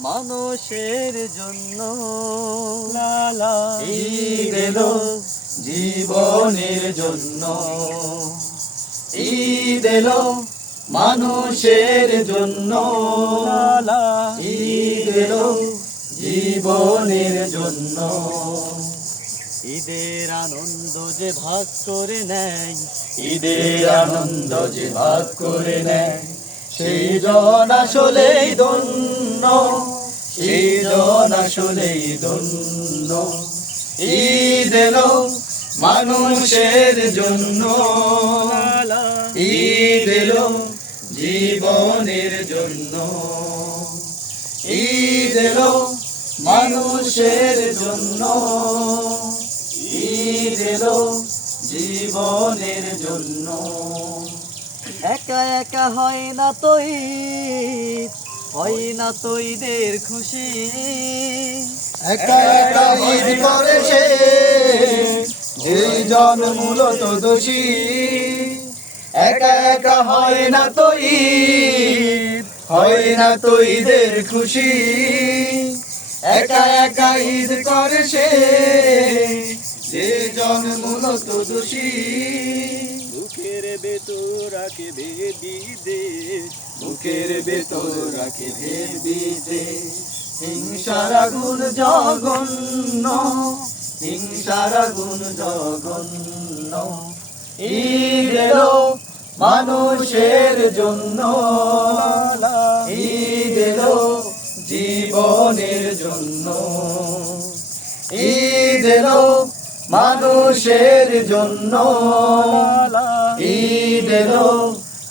মানুষের জন্য। লালা ঈদ এলো জীবনের জন্য। ঈদ এলো মানুষের জন্য। ঈদ এলো জীবনের জন্য। ঈদের আনন্দ যে ভাগ করে নেয় ঈদের আনন্দ যে ভাগ করে নেয়। সেই আসলেই ধন্য, সেই আসলেই ধন্য ঈদ এলো মানুষের জন্য ঈদ এলো জীবনের জন্য ঈদ এলো মানুষের জন্য ঈদ এলো জীবনের জন্য। একা একা হয় না তো হয় না তো ঈদের খুশি। একা একা ঈদ করেছে যেই জন মূলত দোষী। একা একা হয় না তো হয় না তো ঈদের খুশি। একা একা ঈদ করে সে জন মূলত দোষী। বুকের ভেতর রাখে বেদিদে বুকের ভেতর রাখে ভেদিতে হিংসার আগুন জঘন্য, হিংসার জঘন্য। ঈদ এলো মানুষের জন্য ঈদ জীবনের জন্য। ঈদ মানুষের জন্য। ঈদ এলো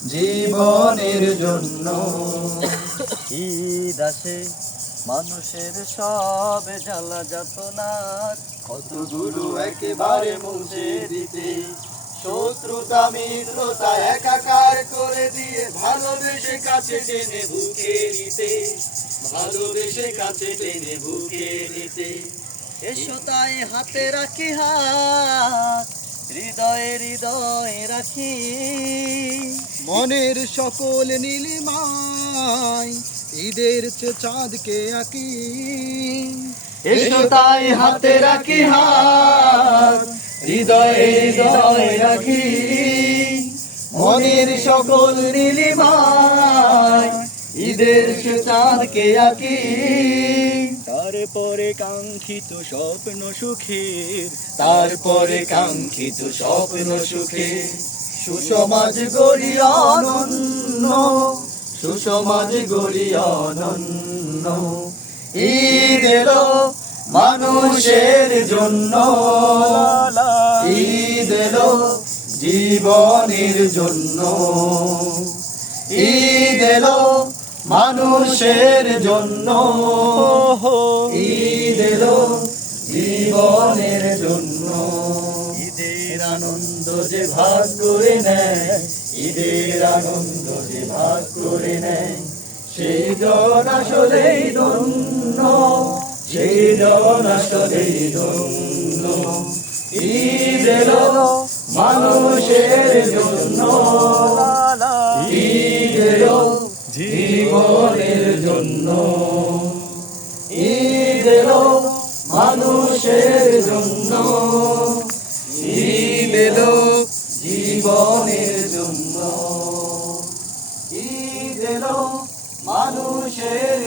জীবনের জন্য। ঈদ আসে মানুষের সব জ্বালা যাতনা কতগুলো একেবারে মুছে দিতে শত্রুতা মিত্রতা একাকার করে দিয়ে ভালোবেসে কাছে টেনে বুকে নিতে ভালোবেসে কাছে টেনে বুকে নিতে। এসো তাই হাতে রাখি হাত হৃদয়ে হৃদয়ে রাখি। মনের সকল নীলিমায় ঈদের চে চাঁদকে আঁকি। এসো তাই হাতে রাখি হাত হৃদয়ে হৃদয়ে রাখি। মনের সকল নীলিমায় ঈদের সে চাঁদকে আঁকি। তারপরে কাঙ্ক্ষিত স্বপ্ন সুখের, তারপরে কাঙ্ক্ষিত স্বপ্ন সুখে সুসমাজ গড়ি অনন্য, সুসমাজ গড়ি অনন্য। ঈদ এলো মানুষের জন্য। ঈদ জীবনের জন্য। ঈদ এলো মানুষের জন্য। ঈদ এলো জীবনের জন্য। ঈদের আনন্দ যে ভাগ করে নেয় ঈদের আনন্দ যে ভাগ করে নেয় সেই জন আসলেই ধন্য সেই জন আসলেই ধন্য। ঈদ এলো মানুষের জন্য। জীবনের জন্য। ঈদ এলো মানুষের জন্য। ঈদ এলো জীবনের জন্য। ঈদ এলো মানুষের